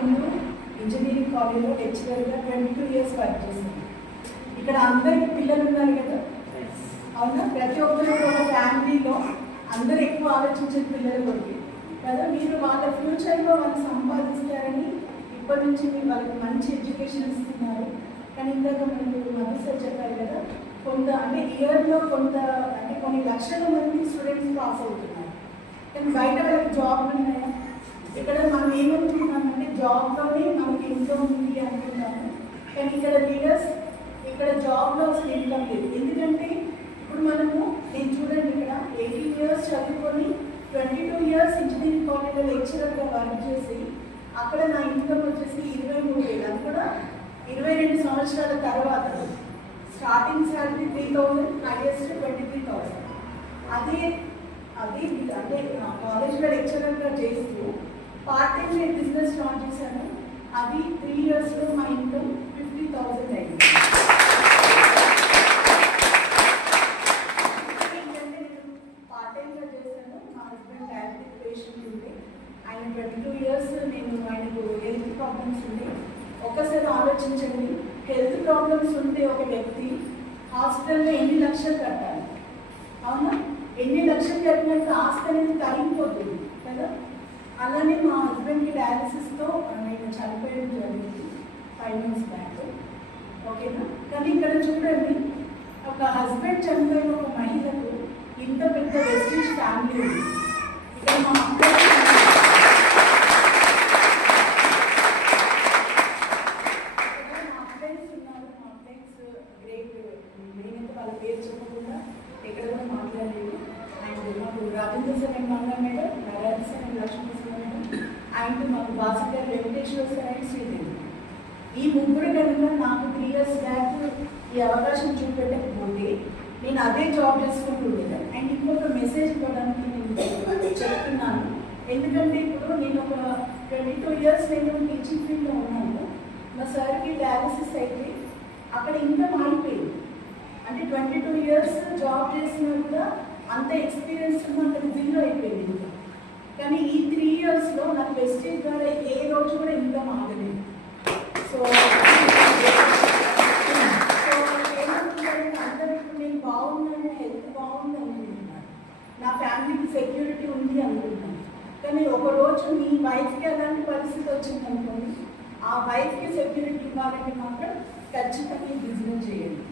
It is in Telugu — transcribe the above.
ముందు ఇంజనీరింగ్ కాలేజ్లో లెక్చరర్గా 22 years వర్క్ చేశాను. ఇక్కడ అందరికి పిల్లలు ఉన్నారు కదా, అవునా? ప్రతి ఒక్కరు ఒక ఫ్యామిలీలో అందరూ ఎక్కువ ఆలోచించే పిల్లలు కొరికి కదా. మీరు వాళ్ళ ఫ్యూచర్లో వాళ్ళు సంపాదిస్తారని ఇప్పటి నుంచి మీరు వాళ్ళకి మంచి ఎడ్యుకేషన్ ఇస్తున్నారు. కానీ ఇందాక మీరు మధు సార్ చెప్పారు కదా, కొంత అంటే ఇయర్లో కొంత అంటే కొన్ని లక్షల మంది స్టూడెంట్స్ పాస్ అవుతున్నారు, కానీ బయట వాళ్ళకి జాబ్లు ఉన్నాయా? ఇక్కడ మనం ఏమనుకుంటున్నామంటే జాబ్లోనే మనకి ఇన్కమ్ ఉంది అనుకుంటాము, కానీ ఇక్కడ లీడర్స్ ఇక్కడ జాబ్లో అసలు ఇన్కమ్ లేదు. ఎందుకంటే ఇప్పుడు మనము నేను చూడండి ఇక్కడ 18 years చదువుకొని 22 years ఇంజనీరింగ్ కాలేజ్లో లెక్చరర్గా వర్క్ చేసి అక్కడ నా ఇన్కమ్ వచ్చేసి 23,000. అది కూడా 22 సంవత్సరాల తర్వాత. Starting salary 3,000, highest 23,000. అదే అది అంటే కాలేజ్లో లెక్చరర్గా చేస్తూ పార్ట్ టైం నేను బిజినెస్ స్టార్ట్ చేశాను. అది 3 yearsలో మా ఇన్కమ్ 50,000 అయింది. ఏంటంటే నేను పార్ట్ టైంగా చేశాను. మా హస్బెండ్ డయాబెటిక్ పేషెంట్ ఉండే, ఆయన 22 years నేను ఆయనకు హెల్త్ ప్రాబ్లమ్స్ ఉండే. ఒకసారి ఆలోచించండి, హెల్త్ ప్రాబ్లమ్స్ ఉంటే ఒక వ్యక్తి హాస్పిటల్లో ఎన్ని లక్షలు కట్టాలి, అవునా? ఎన్ని లక్షలు కట్టినట్టు ఆస్తి అనేది తరిగిపోతుంది కదా. అలానే మా హస్బెండ్కి డయాలసిస్తో నేను చనిపోయడం జరిగింది 5 months బ్యాక్, ఓకేనా? కానీ ఇక్కడ చూడండి, ఒక హస్బెండ్ చనిపోయిన ఒక మహిళకు ఇంత పెద్ద వెస్టీజ్ ఫ్యామిలీ ఉంది. ఇక్కడ మా అబ్బాయి ఉన్నారు. మా అబ్బాయిస్ గ్రేట్. నేనైతే వాళ్ళ పేరు చెప్పకుండా ఎక్కడ కూడా మాట్లాడలేదు. అండ్ మాకు రాజేంద్ర సార్ అండ్ మంగళ madam, Narayana sir and Lakshmi sir madam, and మాకు భాస్కర్ వెంకటేశ్వర సార్ అండ్ శ్రీదేవి. ఈ ముగ్గురు కనుక నాకు 3 years బ్యాక్ ఈ అవకాశం చూపెట్టకపోతే నేను అదే జాబ్ చేసుకుంటూ ఉండేదాన్ని. అండ్ ఇంకొక మెసేజ్ ఇవ్వడానికి నేను చెప్తున్నాను. ఎందుకంటే ఇప్పుడు నేను ఒక 22 years నేను టీచింగ్ ఫీల్డ్లో ఉన్నాను. మా సార్కి డయాలసిస్ అయితే అక్కడ ఇన్కమ్ ఆగిపోయింది. అంటే 22 years జాబ్ చేసినా కూడా అంత ఎక్స్పీరియన్స్ అంత జీరో అయిపోయింది. కానీ ఈ 3 yearsలో నాకు వెస్టేజ్ ద్వారా ఏ రోజు కూడా ఇన్కమ్ ఆగలేదు. సో ఏమనుకుంటారంటే అందరూ ఇప్పుడు నేను బాగున్నాను, హెల్త్ బాగుంది అనుకుంటున్నాను, నా ఫ్యామిలీకి సెక్యూరిటీ ఉంది అనుకుంటున్నాను. కానీ ఒకరోజు మీ వైఫ్కి అలాంటి పరిస్థితి వచ్చింది అనుకోండి, ఆ వైఫ్కి సెక్యూరిటీ ఇవ్వాలంటే మాత్రం ఖచ్చితంగా బిజినెస్ చేయండి.